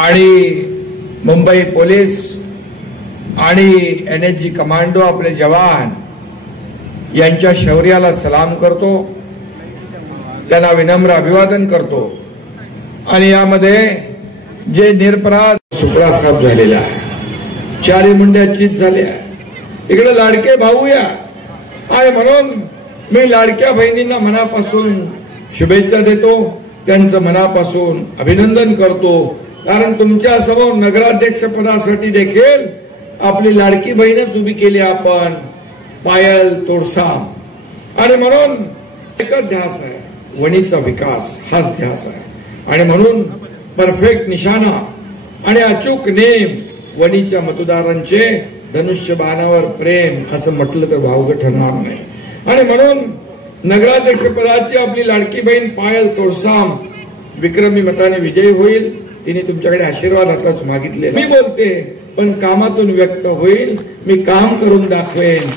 आणि मुंबई पोलीस आणि NSG commando आपले जवान यांच्या शौर्याला सलाम करतो, त्यांना विनम्र अभिवादन करतो। आणि यामध्ये जे निरपराध सुपडा साफ झालेला आहे, चारी मुंड्या चित झाल्या, इकडे लाडके भाऊ या आणि म्हणून मी लाडक्या बहिणींना मनापासून शुभेच्छा देतो, त्यांचं मनापासून अभिनंदन करतो। कारण तुमच्या समोर नगराध्यक्ष पदासाठी देखील आपली लाडकी बहीणच उभी केली आपण, पायल तोडसाम। आणि म्हणून एकच ध्यास आहे, वणीचा विकास हाच ध्यास आहे। आणि म्हणून परफेक्ट निशाणा आणि अचूक नेम वणीच्या मतदारांचे धनुष्यबाणावर प्रेम असं म्हटलं तर वावगं ठरणार नाही। आणि म्हणून नगराध्यक्ष पदाची आपली लाडकी बहीण पायल तोडसाम विक्रमी मताने विजयी होईल। तिने तुमच्याकडे आशीर्वाद आताच मागितले। मी बोलते पण कामातून व्यक्त होईल, मी काम करून दाखवेन,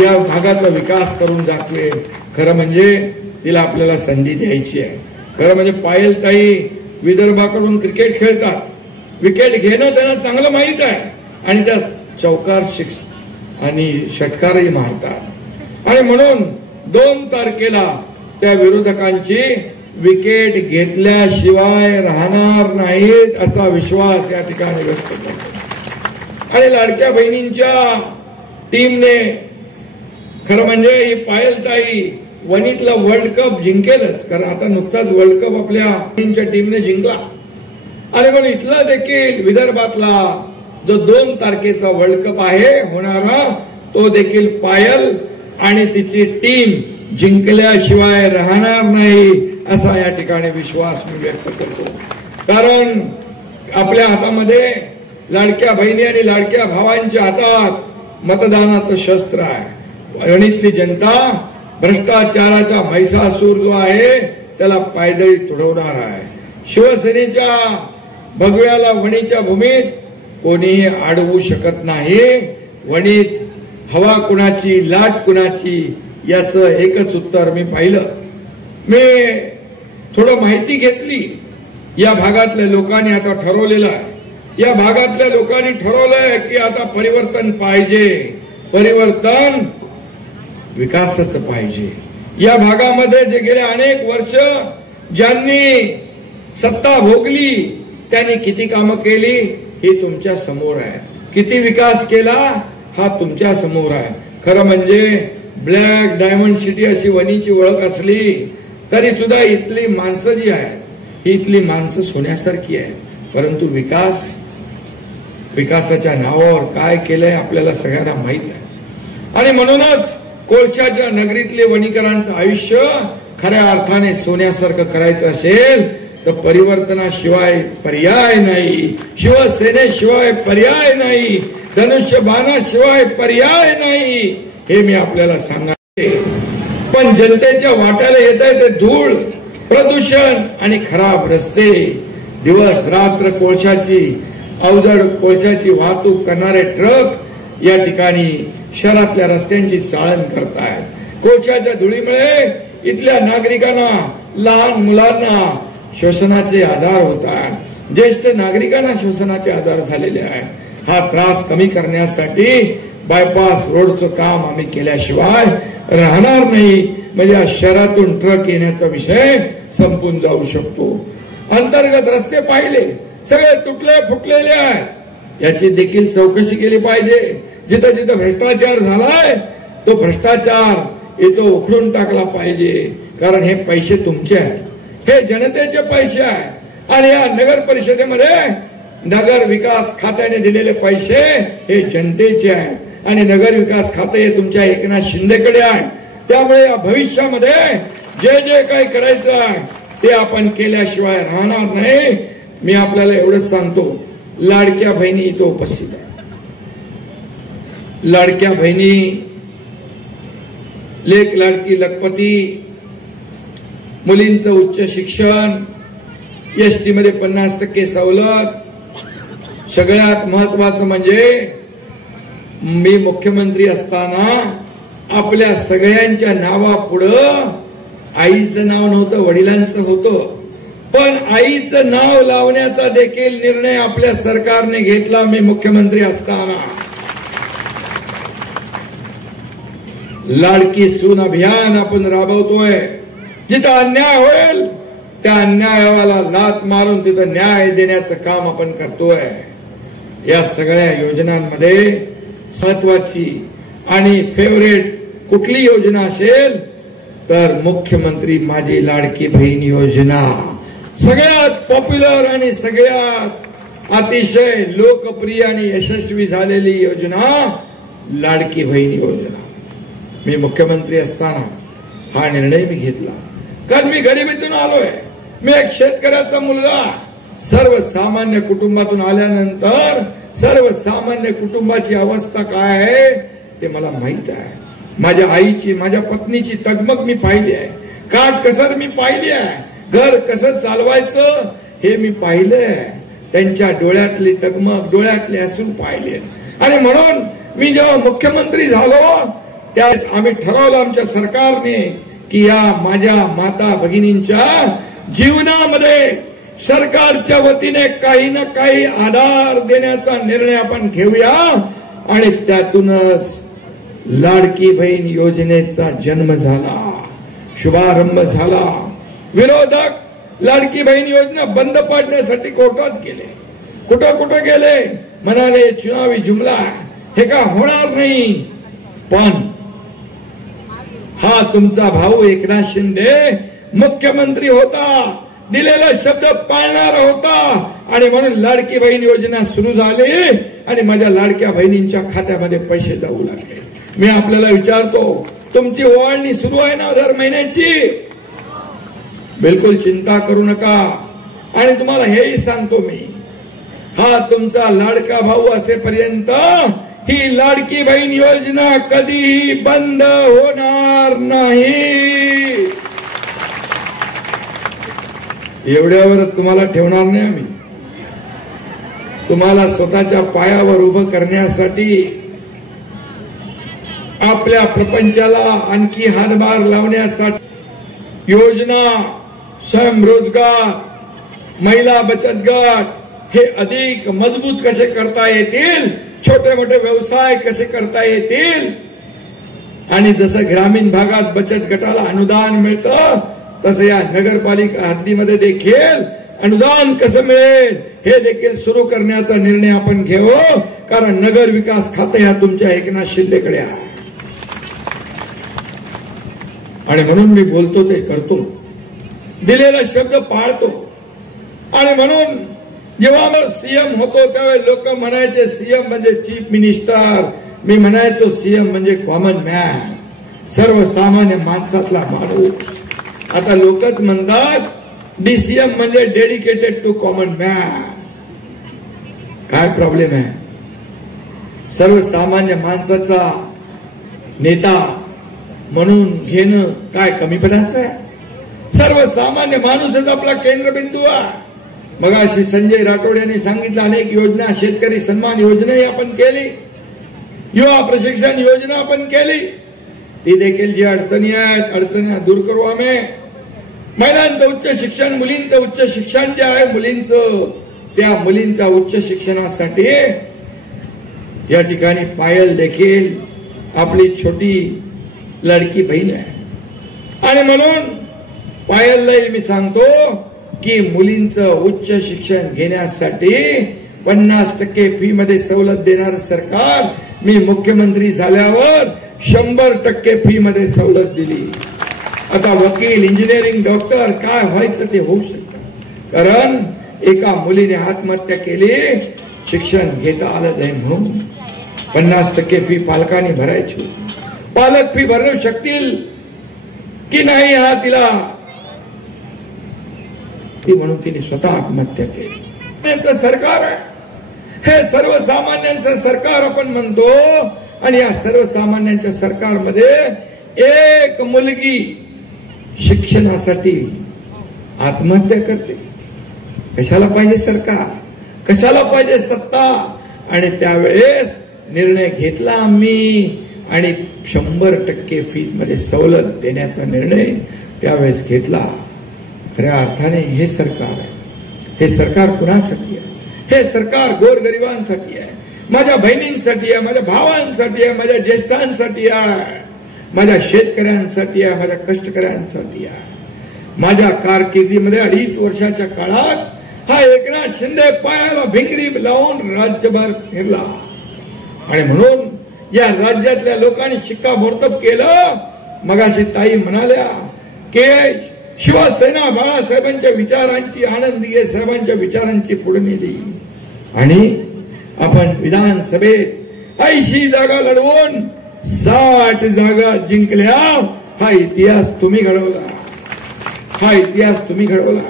या भागाचा विकास करून दाखवेन। खरं म्हणजे तिला आपल्याला संधी द्यायची आहे। खरं म्हणजे पायल ताई विदर्भाकडून क्रिकेट खेळतात, विकेट घेणं त्यांना चांगलं माहीत आहे आणि त्या चौकार आणि षटकारही मारतात। आणि म्हणून 2 तारखेला त्या विरोधकांची विकेट घेतल्याशिवाय राहणार नाहीत असा विश्वास या ठिकाणी व्यक्त करतो। आणि लाडक्या बहिणींच्या टीमने खरं म्हणजे ही पायलताई वणीतला वर्ल्ड कप जिंकेलच, कारण आता नुकताच वर्ल्ड कप आपल्या टीमने जिंकला। आणि म्हणून इथला देखील विदर्भातला जो 2 तारखेचा वर्ल्ड कप आहे होणारा, तो देखील पायल आणि तिची टीम जिंकल्याशिवाय राहणार नाही असा या ठिकाणी विश्वास मी व्यक्त करतो। कारण आपल्या हातामध्ये लाडक्या बहिणी आणि लाडक्या भावांच्या हातात मतदानाचं शस्त्र आहे। वणीतली जनता भ्रष्टाचाराचा महिषासूर जो आहे त्याला पायदळी तुडवणार आहे। शिवसेनेच्या भगव्याला वणीच्या भूमीत कोणीही अडवू शकत नाही। वणीत हवा कुणाची, लाट कुणाची, याचं एकच उत्तर मी पाहिलं। मी थोडं माहिती घेतली, या भागातल्या लोकांनी आता ठरवलेलं आहे, या भागातल्या लोकांनी ठरवलंय की आता परिवर्तन पाहिजे, परिवर्तन विकासाचं पाहिजे। या भागामध्ये जे गेले अनेक वर्ष ज्यांनी सत्ता भोगली त्यांनी किती कामं केली हे तुमच्या समोर आहे, किती विकास केला हा तुमच्या समोर आहे। खरं म्हणजे ब्लॅक डायमंड सिटी अशी वणीची ओळख असली तरी सुद्धा इथली माणसं जी आहेत ही इथली माणसं सोन्यासारखी आहेत, परंतु विकासाच्या नावावर काय केलंय आपल्याला सगळ्यांना माहित आहे। आणि म्हणूनच कोळशाच्या नगरीतले वणीकरांचं आयुष्य खऱ्या अर्थाने सोन्यासारखं करायचं असेल तर परिवर्तनाशिवाय पर्याय नाही, शिवसेनेशिवाय पर्याय नाही, धनुष्यबाणाशिवाय पर्याय नाही, हे मी आपल्याला सांगते। पण जनतेच्या वाट्याला येत आहे ते धूळ, प्रदूषण आणि खराब रस्ते। दिवस रात्र कोळशाची अवजड कोळशाची वाहतूक करणारे ट्रक या ठिकाणी शहरातल्या रस्त्यांची चाळण करतायत। कोळशाच्या धुळीमुळे इथल्या नागरिकांना, लहान मुलांना श्वसनाचे आजार होतात, ज्येष्ठ नागरिकांना श्वसनाचे आजार झालेले आहेत। हा त्रास कमी करण्यासाठी बायपास रोडचं काम आम्ही केल्याशिवाय राहणार नाही, म्हणजे या शहरातून ट्रक येण्याचा विषय संपून जाऊ शकतो। अंतर्गत रस्ते पाहिले सगळे तुटले फुटलेले आहेत, याची देखील चौकशी केली पाहिजे। जिथं जिथं भ्रष्टाचार झालाय तो भ्रष्टाचार इथं उखडून टाकला पाहिजे, कारण हे पैसे तुमचे आहेत, हे जनतेचे पैसे आहेत। आणि या नगर परिषदेमध्ये नगर विकास खात्याने दिलेले पैसे हे जनतेचे आहेत आणि नगर विकास खाते हे तुमच्या एकनाथ शिंदेकडे आहे। त्यामुळे या भविष्यामध्ये जे जे काही करायचं आहे ते आपण केल्याशिवाय राहणार नाही। मी आपल्याला एवढंच सांगतो, लाडक्या बहिणी इथं उपस्थित आहे, लाडक्या बहिणी, लेक लाडकी लखपती, मुलींचं उच्च शिक्षण, एसटी मध्ये 50% सवलत, सगळ्यात महत्वाचं म्हणजे मी मुख्यमंत्री असताना आपल्या सगळ्यांच्या नावापुढं आईचं नाव नव्हतं, वडिलांचं होतं। पण आईचं नाव लावण्याचा देखील निर्णय आपल्या सरकारने घेतला. मी मुख्यमंत्री असताना लाडकी सून अभियान आपण राबवतोय. जिथं अन्याय होईल त्या अन्यायाला लाथ मारून तिथं न्याय देण्याचं काम आपण करतोय. या सगळ्या योजनांमध्ये महत्वाची आणि फेवरेट कुठली योजना असेल तर मुख्यमंत्री माझी लाडकी बहीण योजना. सगळ्यात पॉप्युलर आणि सगळ्यात अतिशय लोकप्रिय आणि यशस्वी झालेली योजना लाडकी बहीण योजना. मी मुख्यमंत्री असताना हा निर्णय मी घेतला, कारण मी गरिबीतून आलोय. मी एक शेतकऱ्याचा मुलगा. सर्वसामान्य कुटुंबातून आल्यानंतर सर्वसामान्य कुटुंबाची अवस्था काय आहे ते मला माहित आहे. माझ्या आईची, माझ्या पत्नीची तगमग मी पाहिली आहे. काटकसर मी पाहिली आहे. घर कसं चालवायचं हे मी पाहिलंय. त्यांच्या डोळ्यातली तगमग, डोळ्यातले अश्रू पाहिले. आणि म्हणून मी जेव्हा मुख्यमंत्री झालो त्यावेळेस आम्ही ठरवलं आमच्या सरकारने की या माझ्या माता भगिनींच्या जीवनामध्ये सरकारच्या वतीने काही ना काही आधार देण्याचा निर्णय आपण घेऊया. आणि त्यातूनच लाडकी बहीण योजनेचा जन्म झाला, शुभारंभ झाला. विरोधक लाडकी बहीण योजना बंद पाडण्यासाठी कोर्टात गेले. कुठं कुठं गेले, म्हणाले चुनावी जुमला, हे का होणार नाही. पण हा तुमचा भाऊ एकनाथ शिंदे मुख्यमंत्री होता, दिलेला शब्द पाळणारा होता. आणि म्हणून लाडकी बहीण योजना सुरू झाली आणि माझ्या लाडक्या बहिणींच्या खात्यामध्ये पैसे जाऊ लागले. मी आपल्याला विचारतो, तुमची ओवाळणी सुरू आहे ना दर महिन्याची? बिलकुल चिंता करू नका. आणि तुम्हाला हेही सांगतो मी, हा तुमचा लाडका भाऊ असेपर्यंत ही लाडकी बहीण योजना कधीही बंद होणार नाही. एवढ्यावर तुम्हाला ठेवणार नाही आम्ही. तुम्हाला स्वतःच्या पायावर उभं करण्यासाठी, आपल्या प्रपंचाला आणखी हातभार लावण्यासाठी योजना, स्वयंरोजगार, महिला बचत गट हे अधिक मजबूत कसे करता येतील, छोटे मोठे व्यवसाय कसे करता येतील. आणि जसं ग्रामीण भागात बचत गटाला अनुदान मिळतं तसं या नगरपालिका हद्दीमध्ये देखील अनुदान कसं मिळेल हे देखील सुरू करण्याचा निर्णय आपण घेऊ. कारण नगर विकास खाते हा तुमच्या एकनाथ शिंदेकडे आहे. आणि म्हणून मी बोलतो ते करतो, दिलेला शब्द पाळतो. आणि म्हणून जेव्हा सीएम होतो त्यावेळी लोक म्हणायचे सीएम म्हणजे चीफ मिनिस्टर. मी म्हणायचो सीएम म्हणजे कॉमन मॅन, सर्वसामान्य माणसातला माणूस. आता लोकच म्हणतात डीसीएम म्हणजे डेडिकेटेड टू कॉमन मॅन. काय प्रॉब्लेम आहे? सर्वसामान्य माणसाचा नेता म्हणून घेणं काय कमीपणाचं आहे? सर्वसामान्य माणूसच आपला केंद्रबिंदू आहे. मगाशी संजय राठोड यांनी सांगितलं, अनेक योजना, शेतकरी सन्मान योजनाही आपण केली, युवा प्रशिक्षण योजना आपण केली. ती देखील जी अडचणी आहेत अडचणी दूर करू आम्ही. महिलांचं उच्च शिक्षण, मुलींचं उच्च शिक्षण जे आहे मुलींचं, त्या मुलींच्या उच्च शिक्षणासाठी या ठिकाणी पायल देखील आपली छोटी लाडकी बहीण आहे. आणि म्हणून पायललाही मी सांगतो की मुलींचं उच्च शिक्षण घेण्यासाठी 50% फी मध्ये सवलत देणार सरकार. मी मुख्यमंत्री झाल्यावर 100% फी मध्ये सवलत दिली. आता वकील, इंजिनिअरिंग, डॉक्टर काय व्हायचं ते होऊ शकतं. कारण एका मुलीने आत्महत्या केली, शिक्षण घेता आलं नाही म्हणून. 50% फी पालकांनी भरायची. पालक फी भरू शकतील की नाही हा तिला ती म्हणून तिने स्वतः आत्महत्या केली. त्यांचं सरकार आहे हे, सर्वसामान्यांचं सरकार आपण म्हणतो. आणि या सर्वसामान्यांच्या सरकारमध्ये एक मुलगी शिक्षणासाठी आत्महत्या करते. कशाला पाहिजे सरकार, कशाला पाहिजे सत्ता? आणि त्यावेळेस निर्णय घेतला आम्ही आणि 100% फी मध्ये सवलत देण्याचा निर्णय त्यावेळेस घेतला. खऱ्या अर्थाने हे सरकार आहे. हे सरकार कुणासाठी आहे? हे सरकार गोरगरिबांसाठी आहे, माझ्या बहिणींसाठी आहे, माझ्या भावांसाठी आहे, माझ्या ज्येष्ठांसाठी आहे, माझ्या शेतकऱ्यांसाठी आहे, माझ्या कष्टकऱ्यांसाठी आहे. माझ्या कारकिर्दीमध्ये 2.5 वर्षाच्या काळात हा एकनाथ शिंदे पायाला भिंगरी लावून राज्यभर फिरला आणि म्हणून या राज्यातल्या लोकांनी शिक्कामोर्तब केलं. मगाशी ताई म्हणाल्या की शिवसेना बाळासाहेबांच्या विचारांची, आनंदीय साहेबांच्या विचारांची पुढे नेली आणि आपण विधानसभेत 80 जागा लढवून 60 जागा जिंकल्या. हा इतिहास तुम्ही घडवला, हा इतिहास तुम्ही घडवला.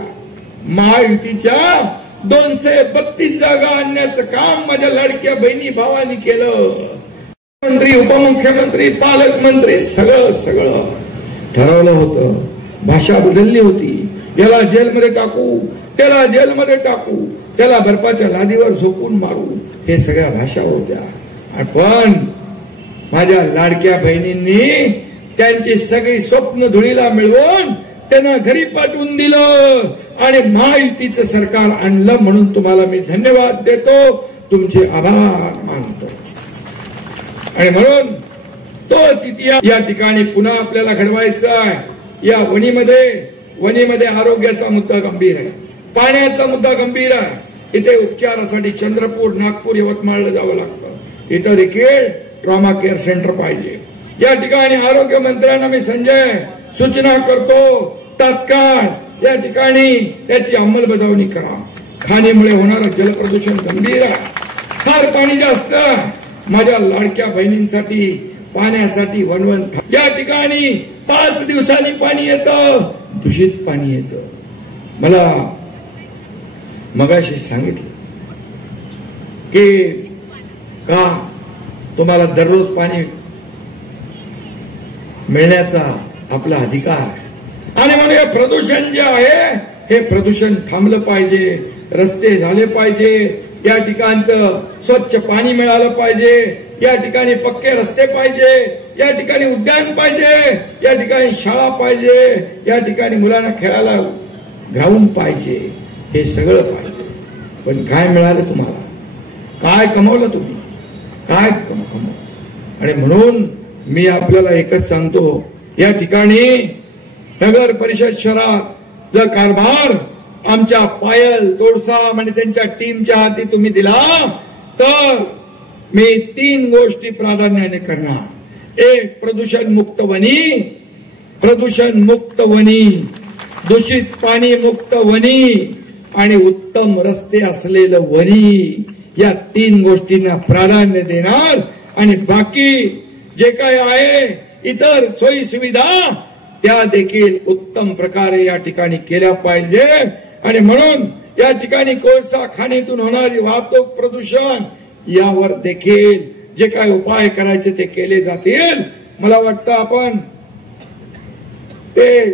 महायुतीच्या 232 जागा आणण्याचं काम माझ्या लाडक्या बहिणी भावांनी केलं. मंत्री, उपमुख्यमंत्री, पालकमंत्री सगळं ठरवलं होतं. भाषा बदलली होती. याला जेलमध्ये टाकू, त्याला जेलमध्ये टाकू, त्याला बर्फाच्या लादीवर झोपून मारू, हे सगळ्या भाषा होत्या. पण माझ्या लाडक्या बहिणींनी त्यांची सगळी स्वप्न धुळीला मिळवून त्यांना घरी पाठवून दिलं आणि महायुतीचं सरकार आणलं. म्हणून तुम्हाला मी धन्यवाद देतो, तुमचे आभार मानतो. आणि म्हणून तोच इतिहास या ठिकाणी पुन्हा आपल्याला घडवायचा आहे. या वणीमध्ये आरोग्याचा मुद्दा गंभीर आहे, पाण्याचा मुद्दा गंभीर आहे. इथे उपचारासाठी चंद्रपूर, नागपूर, यवतमाळला जावं लागतं. इथं देखील ट्रॉमा केअर सेंटर पाहिजे. या ठिकाणी आरोग्य मंत्र्यांना मी संजय सूचना करतो, तात्काळ या ठिकाणी त्याची अंमलबजावणी करा. खाणीमुळे होणारं जलप्रदूषण गंभीर आहे, खार पाणी जास्त. माझ्या लाडक्या बहिणींसाठी पाण्यासाठी वणवण. या ठिकाणी 5 दिवसांनी पाणी येतं, दूषित पाणी येतं. मला मगाशी सांगितलं की का तुम्हाला दररोज पाणी मिळण्याचा आपला अधिकार आहे आणि म्हणून हे प्रदूषण जे आहे हे प्रदूषण थांबलं पाहिजे. रस्ते झाले पाहिजे, या ठिकाणचं स्वच्छ पाणी मिळालं पाहिजे, या ठिकाणी पक्के रस्ते पाहिजे, या ठिकाणी उद्यान पाहिजे, या ठिकाणी शाळा पाहिजे, या ठिकाणी मुलांना खेळायला ग्राउंड पाहिजे. हे सगळं पाहिजे. पण काय मिळालं तुम्हाला? काय कमवलं तुम्ही? काय कमवलं? आणि म्हणून मी आपल्याला एकच सांगतो, या ठिकाणी नगर परिषद शहरात जर कारभार आमच्या पायल तोडसाम आणि त्यांच्या टीमच्या हाती तुम्ही दिला तर मी 3 गोष्टी प्राधान्याने करणार. 1, प्रदूषण मुक्त वनी, दूषित पाणी मुक्त वनी आणि उत्तम रस्ते असलेलं वनी. या 3 गोष्टींना प्राधान्य देणार आणि बाकी जे काय आहे इतर सोयी सुविधा त्या देखील उत्तम प्रकारे या ठिकाणी केल्या पाहिजे. आणि म्हणून या ठिकाणी कोळसा खाणीतून होणारी वाहतूक प्रदूषण यावर देखील जे काय उपाय करायचे ते केले जातील. मला वाटतं आपण ते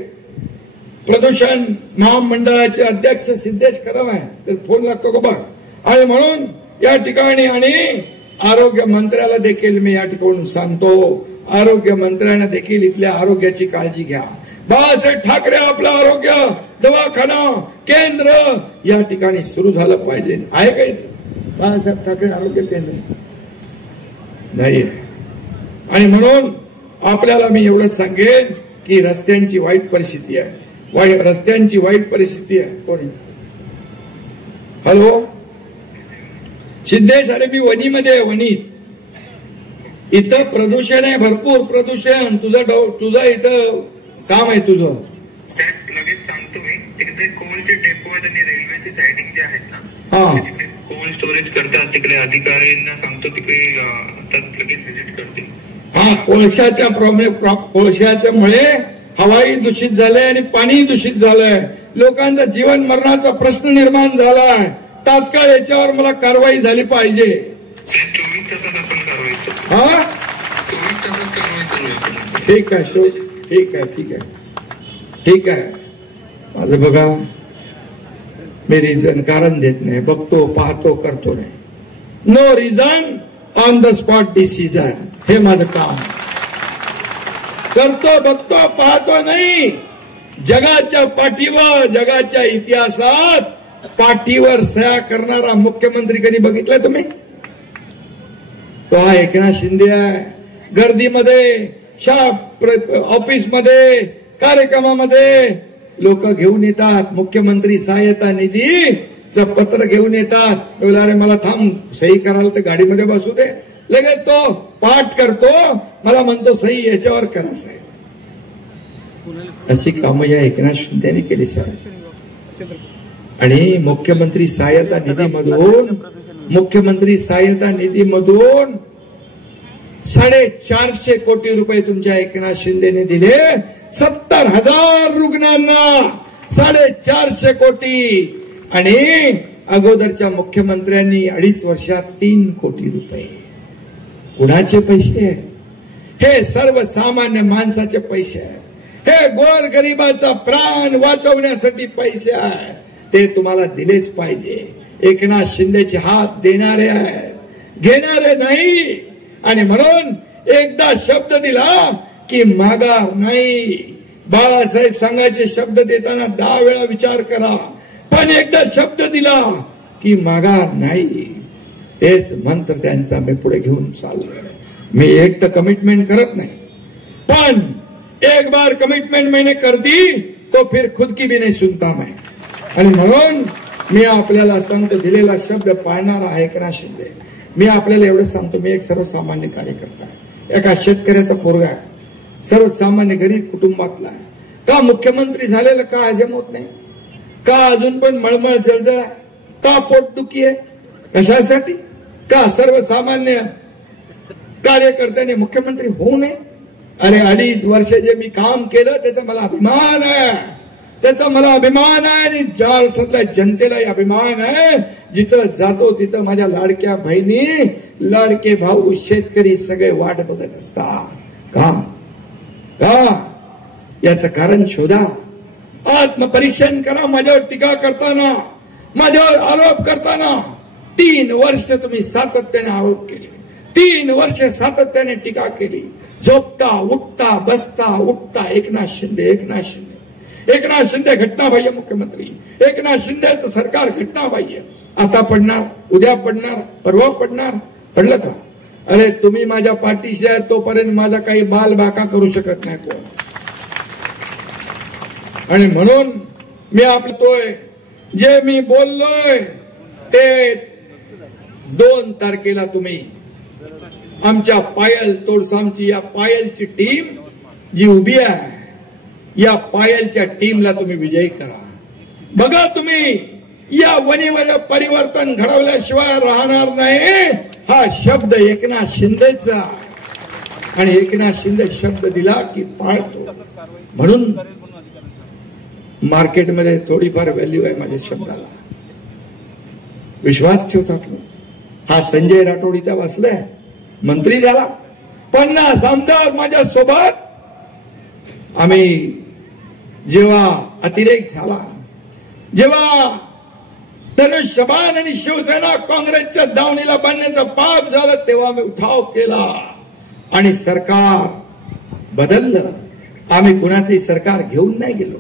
प्रदूषण महामंडळाचे अध्यक्ष सिद्धेश कदम आहे, तर फोन लागतो का बघ. आणि म्हणून या ठिकाणी आणि आरोग्य मंत्र्याला देखील मी या ठिकाणी सांगतो, आरोग्य मंत्र्यांना देखील इथल्या आरोग्याची काळजी घ्या. बाळासाहेब ठाकरे आपलं आरोग्य दवाखाना केंद्र या ठिकाणी सुरू झालं पाहिजे. आहे का इथे बाळासाहेब ठाकरे आरोग्य केंद्र? नाही. आणि म्हणून आपल्याला मी एवढंच सांगेन की रस्त्यांची वाईट परिस्थिती आहे, रस्त्यांची वाईट परिस्थिती आहे. कोणी हॅलो सिद्धेश, अरे मी वणीमध्ये वणीत इथं प्रदूषण आहे, भरपूर प्रदूषण. तुझं इथं काम आहे तुझं. साहेब लगेच सांगतो मी. तिकडे कोलचे डेपो आहेत आणि रेल्वेचे सायडिंग जे आहेत ना, तिकडे कोल स्टोरेज करतात, तिकडे अधिकाऱ्यांना सांगतो तिकडे लगेच व्हिजिट करतील. हा, कोळशाच्या प्रॉब्लेम, कोळशाच्यामुळे हवाई दूषित झालंय आणि पाणी दूषित झालंय. लोकांचा जीवन मरणाचा प्रश्न निर्माण झालाय. तात्काळ याच्यावर मला कारवाई झाली पाहिजे. 24 तासात आपण कारवाई करू. हा, 24 तासात कारवाई करूया. ठीक आहे, ठीक आहे, ठीक आहे, ठीक आहे. माझं बघा, मी रिझन कारण देत नाही, बघतो, पाहतो, करतो नाही. No reason on the spot decision, हे माझं काम. करतो, बघतो, पाहतो नाही. जगाच्या पाठीवर, जगाच्या इतिहासात पाठीवर सह्या करणारा मुख्यमंत्री कधी बघितलाय तुम्ही? तो हा एकनाथ शिंदे आहे. गर्दीमध्ये, ऑफिसमध्ये, कार्यक्रमामध्ये लोक घेऊन येतात मुख्यमंत्री सहाय्यता निधीचं पत्र घेऊन येतात. बोला अरे मला थांब सही करायला तर गाडीमध्ये बसू दे. लगेच तो पाठ करतो, मला म्हणतो सही याच्यावर करा साहेब. अशी कामं या एकनाथ शिंदेने केली साहेब. आणि मुख्यमंत्री सहाय्यता निधीमधून 450 कोटी रुपये तुमच्या एकनाथ शिंदेने दिले. 70,000 रुग्णांना 450 कोटी. आणि अगोदरच्या मुख्यमंत्र्यांनी 2.5 वर्षात 3 कोटी रुपये. कुणाचे पैसे आहे हे? सर्वसामान्य माणसाचे पैसे आहे. हे गोर गरिबाचा प्राण वाचवण्यासाठी पैसे आहे. ते तुम्हाला दिलेच पाहिजे. एकनाथ शिंदेचे हात देणारे आहेत, घेणारे नाही. आणि म्हणून एकदा शब्द दिला की माघार नाही. बाळासाहेब सांगायचे शब्द देताना 10 वेळा विचार करा, पण एकदा शब्द दिला की माघार नाही. तेच मंत्र त्यांचा मी पुढे घेऊन चाललोय. मी एक तर कमिटमेंट करत नाही, पण एक बार कमिटमेंट मैंने कर दी तो फिर खुद की भी नहीं सुनता मैं. आणि म्हणून मी आपल्याला सांगतो, दिलेला शब्द पाळणारा आहे एकनाथ शिंदे. मी आपल्याला एवढं सांगतो, मी एक सर्वसामान्य कार्यकर्ता आहे, एका शेतकऱ्याचा पोरगा आहे, सर्वसामान्य गरीब कुटुंबातला आहे. का मुख्यमंत्री झालेलं का हजम होत नाही? का अजून पण मळमळ जळजळ आहे? का पोटदुखी आहे? कशासाठी? का सर्वसामान्य कार्यकर्त्याने मुख्यमंत्री होऊ नये? अरे 2.5 वर्ष जे मी काम केलं त्याचा मला अभिमान आहे, त्याचा मला अभिमान आहे. आणि महाराष्ट्रातल्या जनतेलाही अभिमान आहे. जिथं जातो तिथं माझ्या लाडक्या बहिणी, लाडके भाऊ, शेतकरी सगळे वाट बघत असतात. का याचं कारण शोधा, आत्मपरीक्षण करा. माझ्यावर टीका करताना, माझ्यावर आरोप करताना 3 वर्ष तुम्ही सातत्याने आरोप केले, 3 वर्ष सातत्याने टीका केली. झोपता उठता बसता उठता एकनाथ शिंदे, एकनाथ शिंदे, एकनाथ शिंदे घटनाबाह्य मुख्यमंत्री, एकनाथ शिंदेचं सरकार घटनाबाह्य. आता पडणार, उद्या पडणार, परवा पडणार. पडलं का? अरे तुम्ही माझ्या पाठीशी आहे तोपर्यंत माझा काही बाल बाका करू शकत नाही कोण. आणि म्हणून मी आपलतोय, जे मी बोललोय ते 2 तारखेला तुम्ही आमच्या पायल तोडसामची, या पायलची टीम जी उभी आहे, या पायलच्या टीमला तुम्ही विजयी करा. बघा तुम्ही या वणीमध्ये परिवर्तन घडवल्याशिवाय राहणार नाही. हा शब्द एकनाथ शिंदेचा. आणि एकनाथ शिंदे शब्द दिला की पाळतो. म्हणून मार्केटमध्ये थोडीफार व्हॅल्यू आहे माझ्या शब्दाला. विश्वास ठेवतात लोक. हा संजय राठोड इथं बसलाय, मंत्री झाला, 50 आमदार माझ्या सोबत. आम्ही जेव्हा अतिरेक झाला, जेव्हा धनुष्यबाण आणि शिवसेना काँग्रेसच्या दावणीला बांधण्याचं पाप झालं, तेव्हा आम्ही उठाव केला आणि सरकार बदललं. आम्ही कुणाचंही सरकार घेऊन नाही गेलो.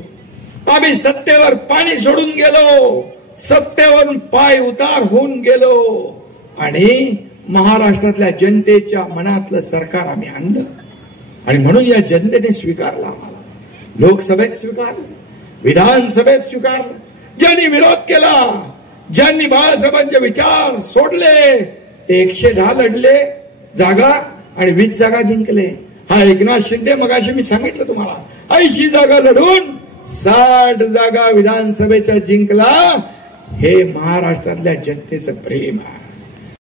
आम्ही सत्तेवर पाणी सोडून गेलो, सत्तेवरून पाय उतार होऊन गेलो आणि महाराष्ट्रातल्या जनतेच्या मनातलं सरकार आम्ही आणलं. आणि म्हणून या जनतेने स्वीकारलं आम्हाला. लोकसभेत स्वीकारलं, विधानसभेत स्वीकारलं. ज्यांनी विरोध केला, ज्यांनी बाळासाहेबांचे विचार सोडले, ते 110 लढले जागा आणि 20 जागा जिंकले. हा एकनाथ शिंदे, मगाशी मी सांगितलं तुम्हाला, 80 जागा लढून 60 जागा विधानसभेच्या जिंकला. हे महाराष्ट्रातल्या जनतेचं प्रेम आहे.